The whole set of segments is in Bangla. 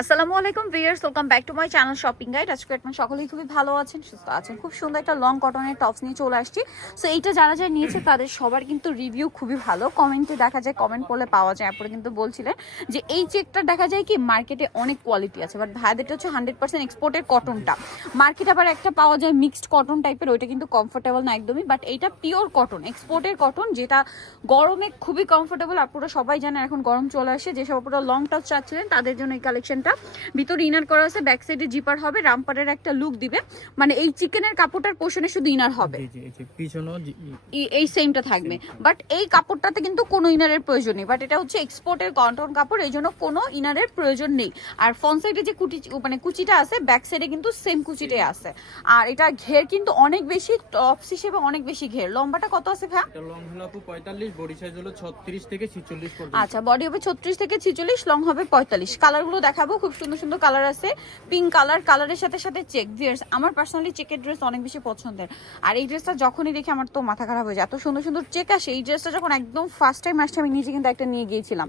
আসসালামু আলাইকুম viewers, welcome back to my channel shopping guide. আজকে আপনারা সকলেই খুবই ভালো আছেন, সুস্থ আছেন। খুব সুন্দর একটা লং কটনের টপস নিয়ে চলে আসছি। সো এইটা যারা যারা নিয়েছে তাদের সবার কিন্তু রিভিউ খুবই ভালো। কমেন্টে দেখা যায়, কমেন্ট করলে পাওয়া যায়। আপনারা কিন্তু বলছিলেন যে এই চেকটা দেখা যায় কি মার্কেটে অনেক কোয়ালিটি আছে, বাট ভাইদেরটা হচ্ছে 100% এক্সপোর্টের কটনটা। মার্কেটে আবার একটা পাওয়া যায় মিক্সড কটন টাইপের, ওইটা কিন্তু কমফোর্টেবল না একদমই। বাট এইটা পিওর কটন, এক্সপোর্টের কটন, যেটা গরমে খুবই কমফোর্টেবল। আপনারা সবাই জানেন এখন গরম চলে আসে, যেসব আপনারা লং টপ চাচ্ছিলেন তাদের জন্য এই কালেকশন। ভিতরে ইনার করা আছে, ব্যাক সাইডে জিপার হবে, রামপারের একটা লুক দিবে। মানে এই চিকেনের কাপড়টার পোর্শনে শুধু ইনার হবে, এই সেমটা থাকবে। বাট এই কাপড়টাতে কিন্তু কোনো ইনারের প্রয়োজন নেই। বাট এটা হচ্ছে এক্সপোর্টের কটন কাপড়, এই জন্য কোনো ইনারের প্রয়োজন নেই। আর ফ্রন্ট সাইডে যে কুচিটা আছে, ব্যাক সাইডে কিন্তু সেম কুচিটাই আছে। আর এটা ঘের কিন্তু অনেক বেশি, টপস হিসেবে অনেক বেশি ঘের। লম্বাটা কত আছে ভাই? লং হলো 45, বডি সাইজ হলো 36 থেকে 46 পর্যন্ত। আচ্ছা, বডি হবে 36 থেকে 46, লং হবে 45। কালারগুলো দেখাবো, খুব সুন্দর সুন্দর কালার আছে। পিঙ্ক কালার, কালারের সাথে সাথে চেক। ভিউয়ার্স, আমার পার্সোনালি চেকের ড্রেস অনেক বেশি পছন্দের। আর এই ড্রেসটা যখনই দেখি আমার তো মাথা খারাপ হয়ে যায়, এত সুন্দর সুন্দর চেক আসে। এই ড্রেসটা যখন একদম ফার্স্ট টাইম আসছে, আমি নিজে কিন্তু একটা নিয়ে গিয়েছিলাম।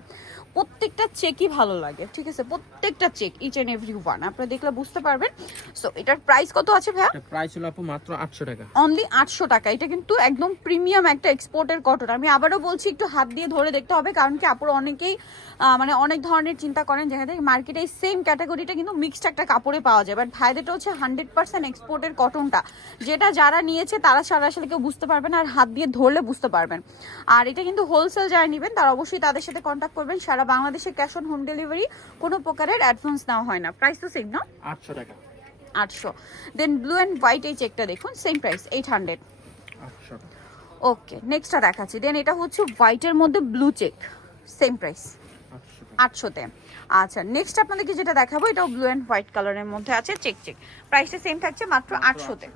প্রত্যেকটা চেকই ভালো লাগে, ঠিক আছে? প্রত্যেকটা check, each and every one আপনারা দেখলে বুঝতে পারবেন। সো এটার প্রাইস কত আছে ভাইয়া? প্রাইস হলো আপু মাত্র 800 টাকা, অনলি 800 টাকা। এটা কিন্তু একদম প্রিমিয়াম একটা এক্সপোর্টের কটন। আমি আবারও বলছি, একটু হাত দিয়ে ধরে দেখতে হবে, কারণ কি আপুরা অনেকেই মানে অনেক ধরনের চিন্তা করেন, যেখানে মার্কেটে সেম ক্যাটাগরিটা কিন্তু মিক্সড একটা কাপড়ে পাওয়া যায়। বাট ভাইদেরটা হচ্ছে 100% এক্সপোর্টের কটনটা, যেটা যারা নিয়েছে তারা সারা আসলে কেউ বুঝতে পারবেন, আর হাত দিয়ে ধরলে বুঝতে পারবেন। আর এটা কিন্তু হোলসেল যারা নেবেন তারা অবশ্যই তাদের সাথে কন্ট্যাক্ট করবেন। সারা বাংলাদেশে ক্যাশ অন হোম ডেলিভারি, কোনো প্রকারের অ্যাডভান্স নেওয়া হয় না। প্রাইস তো সেম না? 800 টাকা। 800। দেন ব্লু অ্যান্ড হোয়াইট এই চেকটা দেখুন, সেম প্রাইস 800। 800 টাকা। ওকে, নেক্সটটা দেখাচ্ছি। দেন এটা হচ্ছে হোয়াইটের মধ্যে ব্লু চেক, সেম প্রাইস 800-তে। আচ্ছা, নেক্সট আপনাদেরকে যেটা দেখাবো, এটাও ব্লু অ্যান্ড হোয়াইট কালারের মধ্যে আছে, চেক। প্রাইসটা সেম থাকছে, মাত্র 800-তে।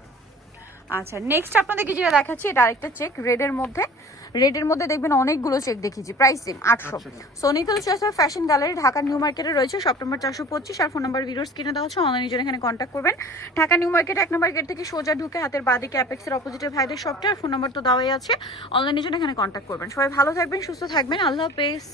আচ্ছা, নেক্সট আপনাদেরকে যেটা দেখাচ্ছি, এটা আরেকটা চেক রেডের মধ্যে। রেডের মধ্যে দেখবেন অনেকগুলো চেক দেখিয়েছি, প্রাইস সেম 800। সোনিকল choice fashion gallery, Dhaka new মার্কেটে রয়েছে, শপ নম্বর 425। আর ফোন নাম্বার ভিডিওর স্ক্রিনে দেওয়া হচ্ছে, অনলাইনে জন্য এখানে কন্ট্যাক্ট করবেন। Dhaka new market 1 number gate থেকে সোজা ঢুকে হাতের বাঁদিকে অ্যাপেক্সের অপোজিটে ভাইদের শপটা, আর ফোন নাম্বার তো দেওয়াই আছে, অনলাইনে জন্য এখানে কন্ট্যাক্ট করবেন। সবাই ভালো থাকবেন, সুস্থ থাকবেন, আল্লাহ হাফেজ।